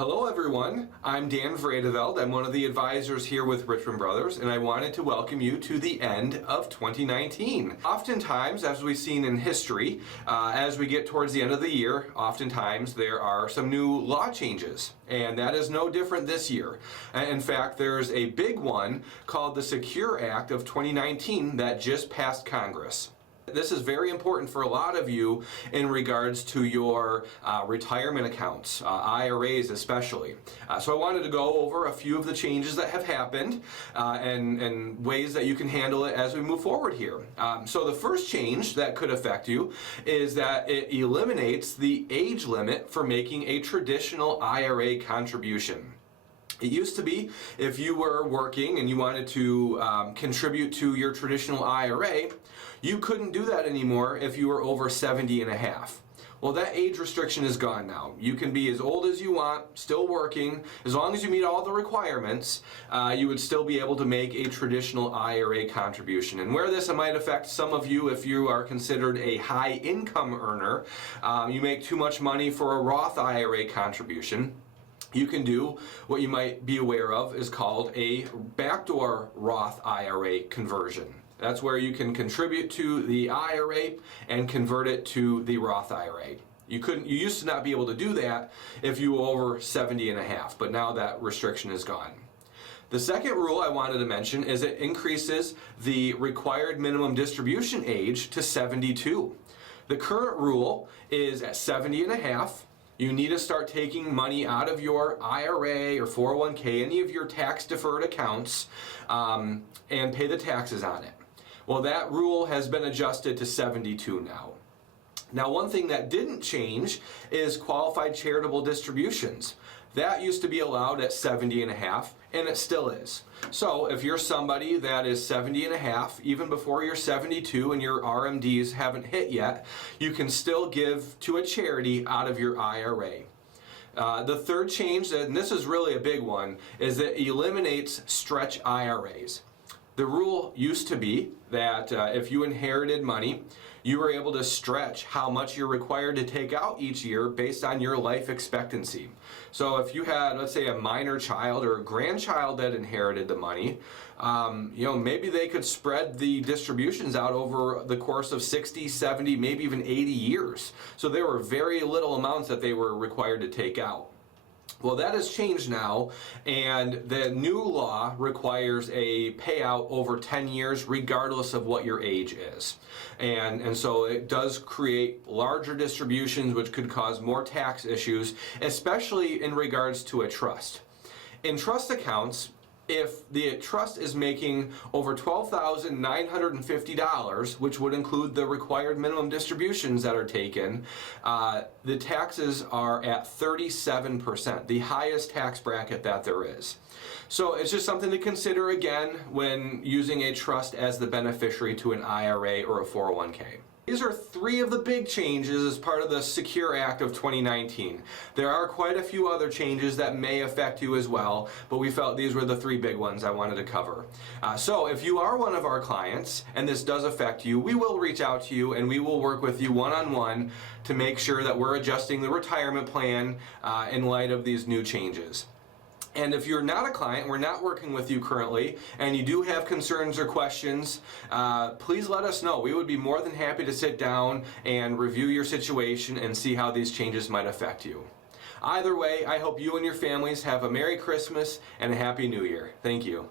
Hello everyone, I'm Dan Vredeveld. I'm one of the advisors here with Richmond Brothers, and I wanted to welcome you to the end of 2019. Oftentimes, as we've seen in history, as we get towards the end of the year, oftentimes there are some new law changes, and that is no different this year. In fact, there's a big one called the Secure Act of 2019 that just passed Congress. This is very important for a lot of you in regards to your retirement accounts, IRAs especially. So I wanted to go over a few of the changes that have happened and ways that you can handle it as we move forward here. So the first change that could affect you is that it eliminates the age limit for making a traditional IRA contribution. It used to be if you were working and you wanted to contribute to your traditional IRA, you couldn't do that anymore if you were over 70 and a half. Well, that age restriction is gone now. You can be as old as you want, still working, as long as you meet all the requirements, you would still be able to make a traditional IRA contribution. And where this might affect some of you if you are considered a high income earner, you make too much money for a Roth IRA contribution, you can do what you might be aware of is called a backdoor Roth IRA conversion. That's where you can contribute to the IRA and convert it to the Roth IRA. You used to not be able to do that if you were over 70 and a half, but now that restriction is gone. The second rule I wanted to mention is it increases the required minimum distribution age to 72. The current rule is at 70 and a half. You need to start taking money out of your IRA or 401k, any of your tax deferred accounts, and pay the taxes on it. Well, that rule has been adjusted to 72 now. Now, one thing that didn't change is qualified charitable distributions. That used to be allowed at 70 and a half, and it still is. So if you're somebody that is 70 and a half, even before you're 72 and your RMDs haven't hit yet, you can still give to a charity out of your IRA. The third change, and this is really a big one, is that it eliminates stretch IRAs. The rule used to be that if you inherited money, you were able to stretch how much you're required to take out each year based on your life expectancy. So if you had, let's say, a minor child or a grandchild that inherited the money, maybe they could spread the distributions out over the course of 60, 70, maybe even 80 years. So there were very little amounts that they were required to take out. Well, that has changed now, and the new law requires a payout over 10 years regardless of what your age is. And so it does create larger distributions, which could cause more tax issues, especially in regards to a trust. In trust accounts, if the trust is making over $12,950, which would include the required minimum distributions that are taken, the taxes are at 37%, the highest tax bracket that there is. So it's just something to consider again when using a trust as the beneficiary to an IRA or a 401k. These are three of the big changes as part of the Secure Act of 2019. There are quite a few other changes that may affect you as well, but we felt these were the three big ones I wanted to cover. So if you are one of our clients and this does affect you, we will reach out to you and we will work with you one-on-one to make sure that we're adjusting the retirement plan in light of these new changes. And if you're not a client, we're not working with you currently, and you do have concerns or questions, please let us know. We would be more than happy to sit down and review your situation and see how these changes might affect you. Either way, I hope you and your families have a Merry Christmas and a Happy New Year. Thank you.